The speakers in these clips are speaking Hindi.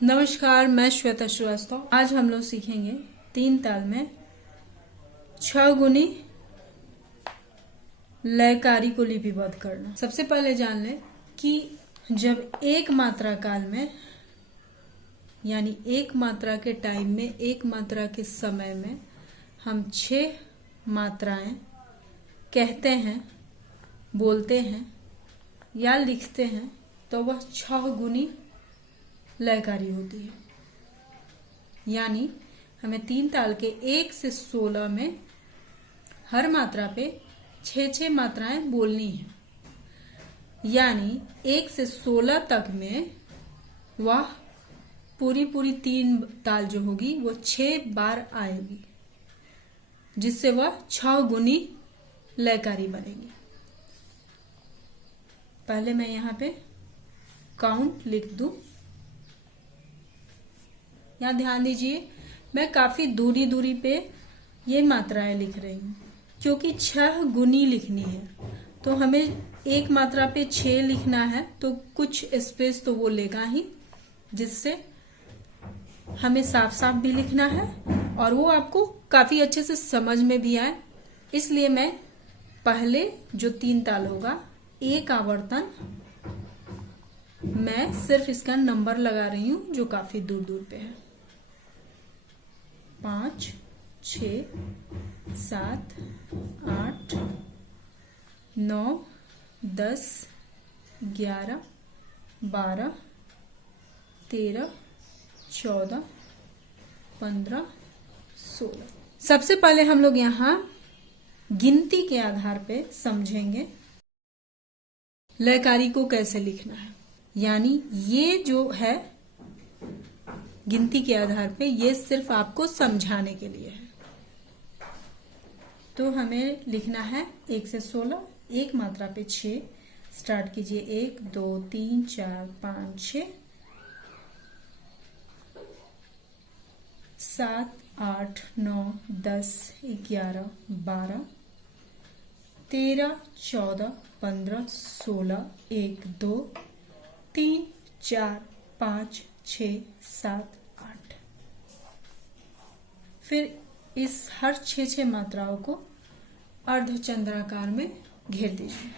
नमस्कार, मैं श्वेता श्रीवास्तव। आज हम लोग सीखेंगे तीन ताल में छह गुनी लयकारी को लिपिबद्ध करना। सबसे पहले जान लें कि जब एक मात्रा काल में यानी एक मात्रा के टाइम में, एक मात्रा के समय में हम 6 मात्राएं कहते हैं, बोलते हैं या लिखते हैं तो वह 6 गुनी लयकारी होती है। यानी हमें तीन ताल के 1 से 16 में हर मात्रा पे 6 मात्राएं बोलनी है। यानी 1 से 16 तक में वह पूरी तीन ताल जो होगी वो 6 बार आएगी, जिससे वह 6 गुनी लयकारी बनेगी। पहले मैं यहाँ पे काउंट लिख दूं। यहाँ ध्यान दीजिए, मैं काफी दूरी पे ये मात्राएं लिख रही हूँ क्योंकि 6 गुनी लिखनी है। तो हमें एक मात्रा पे 6 लिखना है तो कुछ स्पेस तो वो लेगा ही, जिससे हमें साफ भी लिखना है और वो आपको काफी अच्छे से समझ में भी आए। इसलिए मैं पहले जो तीन ताल होगा, एक आवर्तन, मैं सिर्फ इसका नंबर लगा रही हूं जो काफी दूर पे है। 5, 6, 7, 8, 9, 10, 11, 12, 13, 14, 15, 16। सबसे पहले हम लोग यहाँ गिनती के आधार पे समझेंगे लयकारी को कैसे लिखना है। यानी ये जो है गिनती के आधार पे, ये सिर्फ आपको समझाने के लिए है। तो हमें लिखना है 1 से 16, एक मात्रा पे 6। स्टार्ट कीजिए। 1, 2, 3, 4, 5, 6, 7, 8, 9, 10, 11, 12, 13, 14, 15, 16, 1, 2, 3, 4, 5, 6, 7, 8। फिर इस हर 6 मात्राओं को अर्धचंद्राकार में घेर दीजिए।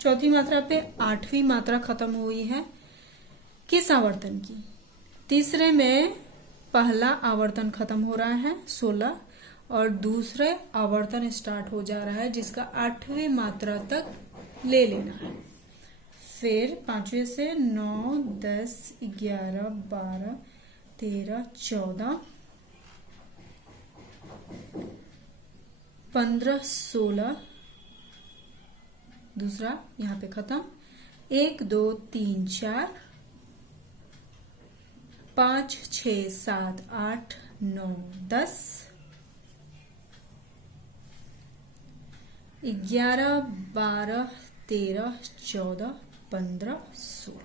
चौथी मात्रा पे 8वीं मात्रा खत्म हुई है किस आवर्तन की? तीसरे में पहला आवर्तन खत्म हो रहा है 16 और दूसरे आवर्तन स्टार्ट हो जा रहा है जिसका 8वीं मात्रा तक ले लेना है। फिर 5वें से 9, 10, 11, 12, 13, 14, 15, 16, दूसरा यहाँ पे खत्म। 1, 2, 3, 4, 5, 6, 7, 8, 9, 10, 11, 12, 13, 14, 15, 16।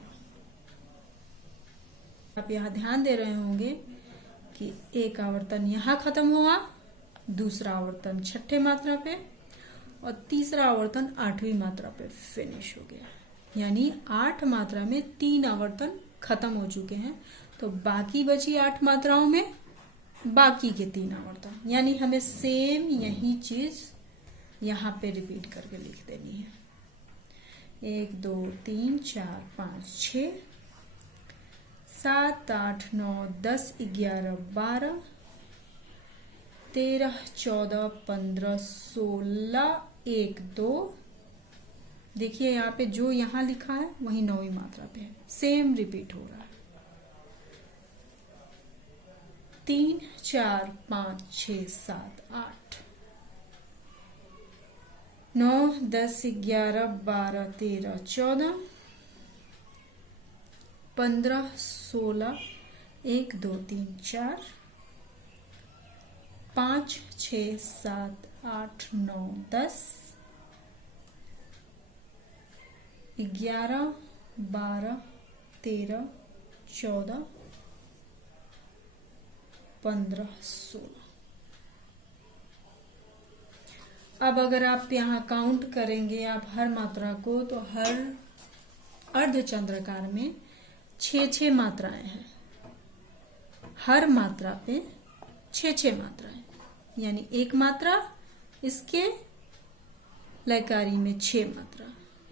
आप यहाँ ध्यान दे रहे होंगे कि एक आवर्तन यहाँ खत्म हुआ, दूसरा आवर्तन 6ठे मात्रा पे और तीसरा आवर्तन 8वीं मात्रा पे फिनिश हो गया। यानी 8 मात्रा में 3 आवर्तन खत्म हो चुके हैं। तो बाकी बची 8 मात्राओं में बाकी के 3 आवर्तन, यानी हमें सेम यही चीज यहाँ पे रिपीट करके लिख देनी है। 1, 2, 3, 4, 5, 6, 7, 8, 9, 10, 11, 12, 13, 14, 15, 16, 1, 2। देखिए यहाँ पे जो यहाँ लिखा है वही 9वीं मात्रा पे है, सेम रिपीट हो रहा है। 3, 4, 5, 6, 7, 8, 9, 10, 11, 12, 13, 14, 15, 16, 1, 2, 3, 4, 5, 6, 7, 8, 9, 10, 11, 12, 13, 14, 15, 16। अब अगर आप यहाँ काउंट करेंगे आप हर मात्रा को, तो हर अर्धचंद्राकार में 6 मात्राएं हैं। हर मात्रा पे 6 मात्राएं, यानी एक मात्रा, इसके लयकारी में 6 मात्रा,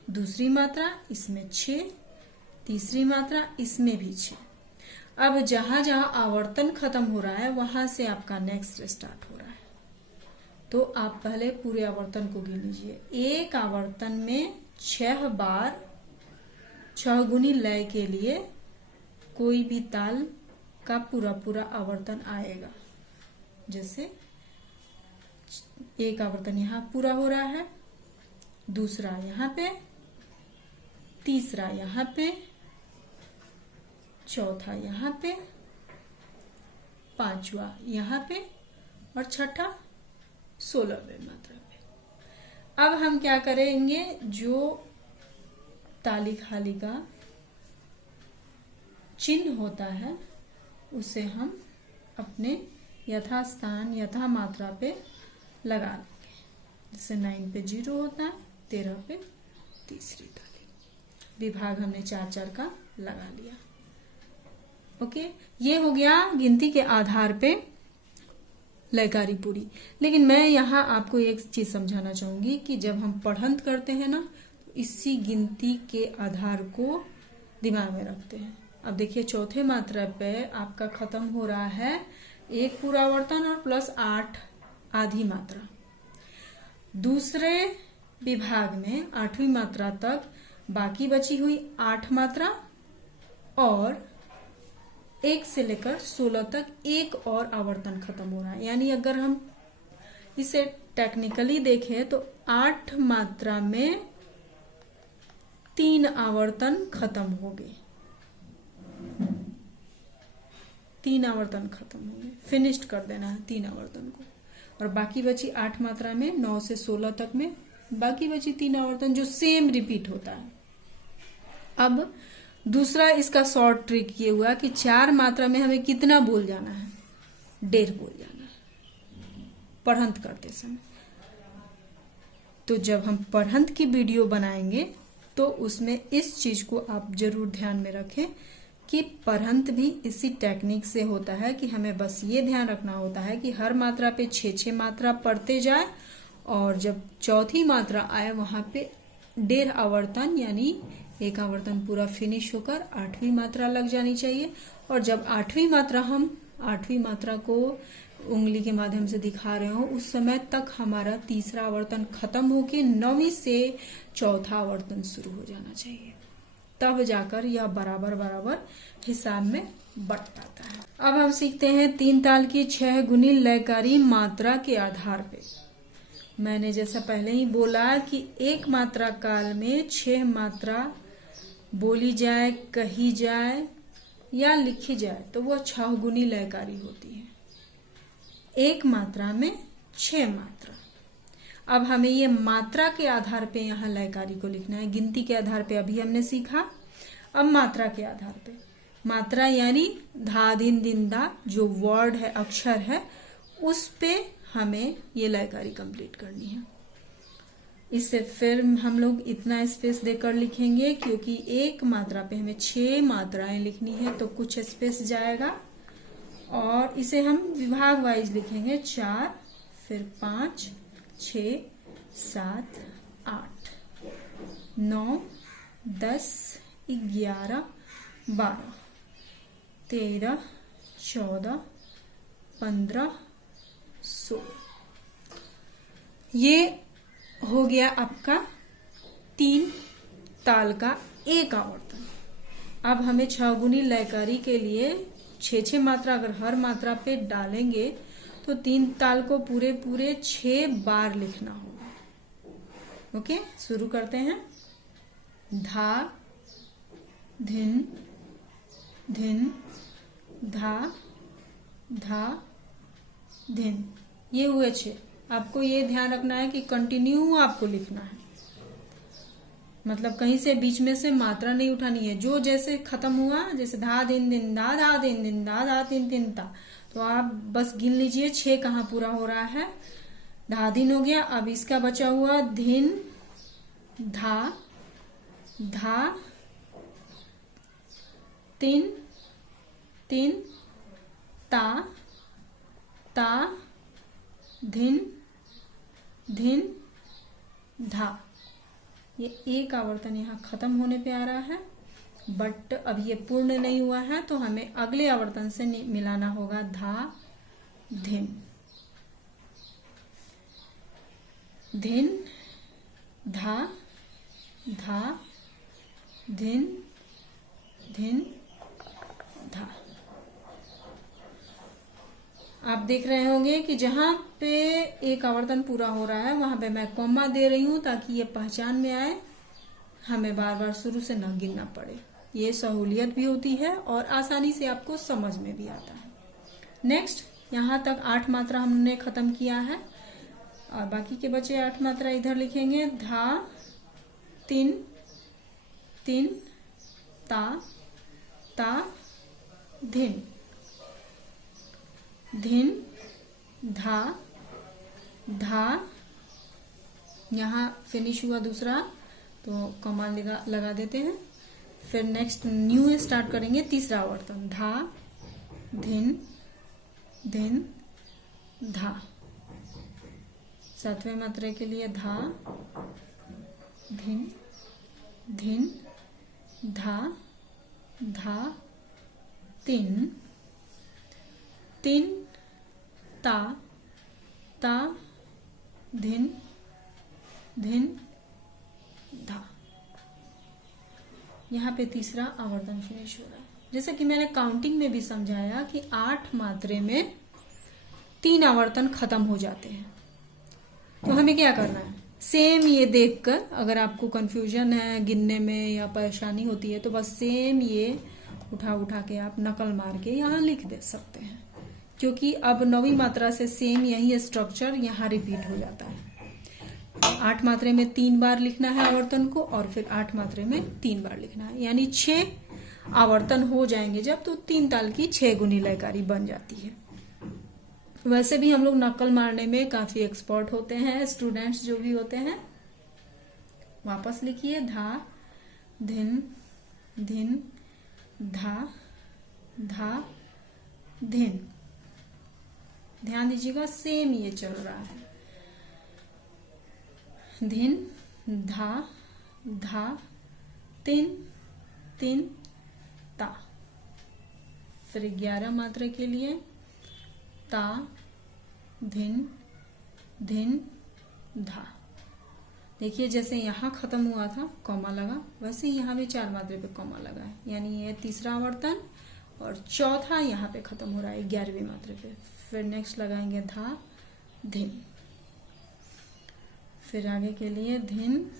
दूसरी मात्रा इसमें 6, तीसरी मात्रा इसमें भी 6। अब जहां जहां आवर्तन खत्म हो रहा है वहां से आपका नेक्स्ट स्टार्ट हो रहा है। तो आप पहले पूरे आवर्तन को गिन लीजिए। एक आवर्तन में 6 बार 6 गुनी लय के लिए कोई भी ताल का पूरा पूरा आवर्तन आएगा। जैसे एक आवर्तन यहां पूरा हो रहा है, दूसरा यहां पे, तीसरा यहां पे, चौथा यहां पे, पांचवा यहां पे और छठा 16वें मात्रा पे। अब हम क्या करेंगे, जो ताली खाली का चिन्ह होता है उसे हम अपने यथास्थान यथा मात्रा पे लगा लेंगे। जैसे 9 पे 0 होता है, 13 पे तीसरी ताली। विभाग हमने 4-4 का लगा लिया। ओके, ये हो गया गिनती के आधार पे लयकारी पूरी। लेकिन मैं यहाँ आपको एक चीज समझाना चाहूंगी कि जब हम पढ़ंत करते हैं ना, तो इसी गिनती के आधार को दिमाग में रखते हैं। अब देखिए चौथे मात्रा पे आपका खत्म हो रहा है एक पूरा आवर्तन और प्लस 8 आधी मात्रा। दूसरे विभाग में 8वीं मात्रा तक बाकी बची हुई 8 मात्रा और 1 से लेकर 16 तक एक और आवर्तन खत्म हो रहा है। यानी अगर हम इसे टेक्निकली देखें तो 8 मात्रा में 3 आवर्तन खत्म हो गए, 3 आवर्तन खत्म हो गए, फिनिश्ड कर देना है 3 आवर्तन को। और बाकी बची 8 मात्रा में 9 से 16 तक में बाकी बची 3 आवर्तन जो सेम रिपीट होता है। अब दूसरा इसका शॉर्ट ट्रिक ये हुआ कि 4 मात्रा में हमें कितना बोल जाना है, 1.5 बोल जाना है पढ़ंत करते समय। तो जब हम पढ़ंत की वीडियो बनाएंगे तो उसमें इस चीज को आप जरूर ध्यान में रखें कि पढ़ंत भी इसी टेक्निक से होता है कि हमें बस ये ध्यान रखना होता है कि हर मात्रा पे 6 मात्रा पढ़ते जाए और जब चौथी मात्रा आए वहां पे 1.5 आवर्तन यानी एक आवर्तन पूरा फिनिश होकर 8वीं मात्रा लग जानी चाहिए। और जब 8वीं मात्रा हम 8वीं मात्रा को उंगली के माध्यम से दिखा रहे हो उस समय तक हमारा तीसरा आवर्तन खत्म होके 9वीं से चौथा आवर्तन शुरू हो जाना चाहिए। तब जाकर यह बराबर बराबर हिसाब में बढ़ पाता है। अब हम सीखते हैं 3 ताल की 6 गुनी लयकारी मात्रा के आधार पे। मैंने जैसा पहले ही बोला कि एक मात्रा काल में 6 मात्रा बोली जाए, कही जाए या लिखी जाए तो वह 6 गुनी लयकारी होती है। एक मात्रा में 6 मात्रा। अब हमें ये मात्रा के आधार पे यहाँ लयकारी को लिखना है। गिनती के आधार पे अभी हमने सीखा, अब मात्रा के आधार पे। मात्रा यानी धा दिन दिन दा जो वर्ड है, अक्षर है, उस पे हमें ये लयकारी कंप्लीट करनी है। इससे फिर हम लोग इतना स्पेस देकर लिखेंगे क्योंकि एक मात्रा पे हमें 6 मात्राएं लिखनी है तो कुछ स्पेस जाएगा। और इसे हम विभाग वाइज लिखेंगे 4, फिर 5, 6, 7, 8, 9, 10, 11, 12, 13, 14, 15, 16। ये हो गया आपका 3 ताल का एक आवर्तन। अब हमें 6 गुनी लयकारी के लिए 6 मात्रा अगर हर मात्रा पे डालेंगे तो 3 ताल को पूरे पूरे 6 बार लिखना होगा। ओके, शुरू करते हैं। धा, धिन, धिन, धा, धा, धिन। ये हुए 6। आपको ये ध्यान रखना है कि कंटिन्यू आपको लिखना है, मतलब कहीं से बीच में से मात्रा नहीं उठानी है। जो जैसे खत्म हुआ, जैसे धा दिन दिन दा, धा दिन दिन दा, धा तीन तीन ता, तो आप बस गिन लीजिए 6 कहाँ पूरा हो रहा है। धा दिन हो गया। अब इसका बचा हुआ धिन, धा, धा, तिन, तिन, ता ता धिन धिन धा। ये एक आवर्तन यहाँ खत्म होने पे आ रहा है, बट अब ये पूर्ण नहीं हुआ है, तो हमें अगले आवर्तन से मिलाना होगा धा धिन धिन धा धा धिन धिन धा। आप देख रहे होंगे कि जहां पे एक आवर्तन पूरा हो रहा है वहां पे मैं कॉमा दे रही हूं ताकि ये पहचान में आए, हमें बार बार शुरू से न गिनना पड़े। ये सहूलियत भी होती है और आसानी से आपको समझ में भी आता है। नेक्स्ट, यहाँ तक 8 मात्रा हमने खत्म किया है और बाकी के बचे 8 मात्रा इधर लिखेंगे। धा तिन तिन ता ता धिन धिन धा धा। यहाँ फिनिश हुआ दूसरा, तो कॉमा लगा देते हैं। फिर नेक्स्ट न्यू स्टार्ट करेंगे, तीसरा आवर्तन धा धिन धिन धा। 7वें मात्रा के लिए धा धिन धिन धा धा तिन तिन ता ता धिन धिन धा। यहाँ पे तीसरा आवर्तन फिनिश हो रहा है। जैसा कि मैंने काउंटिंग में भी समझाया कि 8 मात्रे में 3 आवर्तन खत्म हो जाते हैं, तो हमें क्या करना है, सेम ये देखकर अगर आपको कंफ्यूजन है गिनने में या परेशानी होती है तो बस सेम ये उठा के आप नकल मार के यहाँ लिख दे सकते हैं, क्योंकि अब 9वीं मात्रा से सेम यही स्ट्रक्चर यहाँ रिपीट हो जाता है। 8 मात्रे में 3 बार लिखना है आवर्तन को और फिर 8 मात्रे में 3 बार लिखना है, यानी 6 आवर्तन हो जाएंगे जब, तो 3 ताल की 6 गुनी लयकारी बन जाती है। वैसे भी हम लोग नकल मारने में काफी एक्सपर्ट होते हैं, स्टूडेंट्स जो भी होते हैं। वापस लिखिए, धा धिन धिन धा धा धिन। ध्यान दीजिएगा सेम ये चल रहा है, धिन धा धा तिन तिन ता। फिर 11 मात्रा के लिए ता धिन धिन धा। देखिए जैसे यहाँ खत्म हुआ था कॉमा लगा, वैसे ही यहाँ भी 4 मात्रे पे कॉमा लगा है, यानी ये तीसरा आवर्तन और चौथा यहाँ पे खत्म हो रहा है 11वीं मात्रे पे। फिर नेक्स्ट लगाएंगे धा धिन। फिर आगे के लिए धिन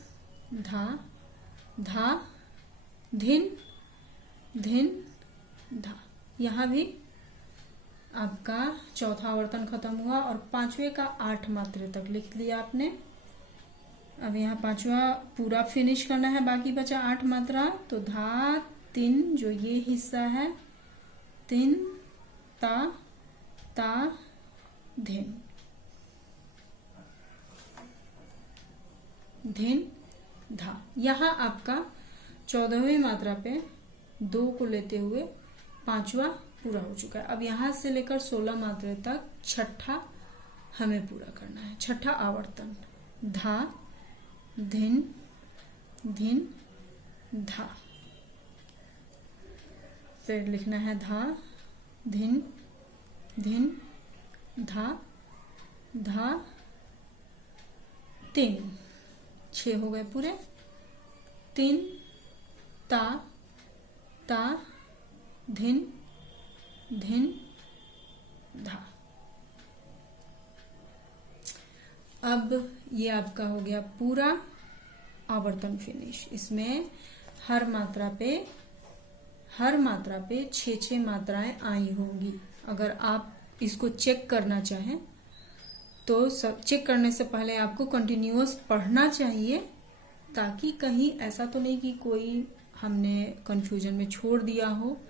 धा धा धिन धिन धा। यहाँ भी आपका चौथा आवर्तन खत्म हुआ और 5वें का 8 मात्रे तक लिख लिया आपने। अब यहाँ 5वां पूरा फिनिश करना है, बाकी बचा 8 मात्रा। तो धा तिन, जो ये हिस्सा है, तिन ता ता धिन धिन धा। यहाँ आपका 14वीं मात्रा पे 2 को लेते हुए 5वां पूरा हो चुका है। अब यहाँ से लेकर 16 मात्रे तक 6ठा हमें पूरा करना है, 6ठा आवर्तन धा धिन धिन धा। फिर लिखना है धा धिन धिन धा धा तिन। 6 हो गए पूरे। तिन ता ता धिन धिन धा। अब ये आपका हो गया पूरा आवर्तन फिनिश। इसमें हर मात्रा पे 6 मात्राएं आई होंगी। अगर आप इसको चेक करना चाहें तो चेक करने से पहले आपको कंटिन्यूअस पढ़ना चाहिए, ताकि कहीं ऐसा तो नहीं कि कोई हमने कंफ्यूजन में छोड़ दिया हो,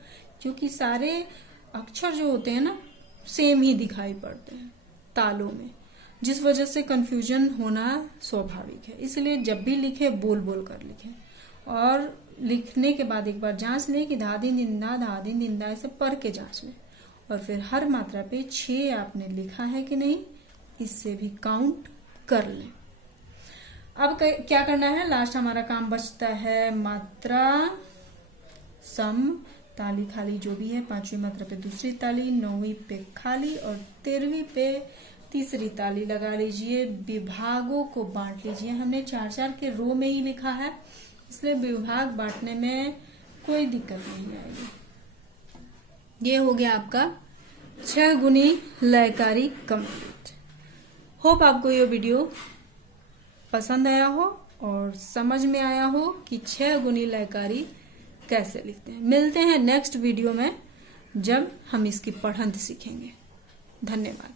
क्योंकि सारे अक्षर जो होते हैं ना सेम ही दिखाई पड़ते हैं तालों में, जिस वजह से कंफ्यूजन होना स्वाभाविक है। इसलिए जब भी लिखे बोल बोल कर लिखें और लिखने के बाद एक बार जांच लें कि धा दिन दिन दा धा दिन दिन दा, ऐसे पढ़ के जांच लें और फिर हर मात्रा पे 6 आपने लिखा है कि नहीं, इससे भी काउंट कर लें। अब क्या करना है, लास्ट हमारा काम बचता है मात्रा सम, ताली खाली जो भी है, 5वीं मात्रा पे दूसरी ताली, 9वीं पे खाली और 13वीं पे तीसरी ताली लगा लीजिए। विभागों को बांट लीजिए। हमने 4-4 के रो में ही लिखा है, इसलिए विभाग बांटने में कोई दिक्कत नहीं आएगी। ये हो गया आपका 6 गुनी लयकारी कंप्लीट। होप आपको ये वीडियो पसंद आया हो और समझ में आया हो कि 6 गुनी लयकारी कैसे लिखते हैं। मिलते हैं नेक्स्ट वीडियो में जब हम इसकी पढ़ंत सीखेंगे। धन्यवाद।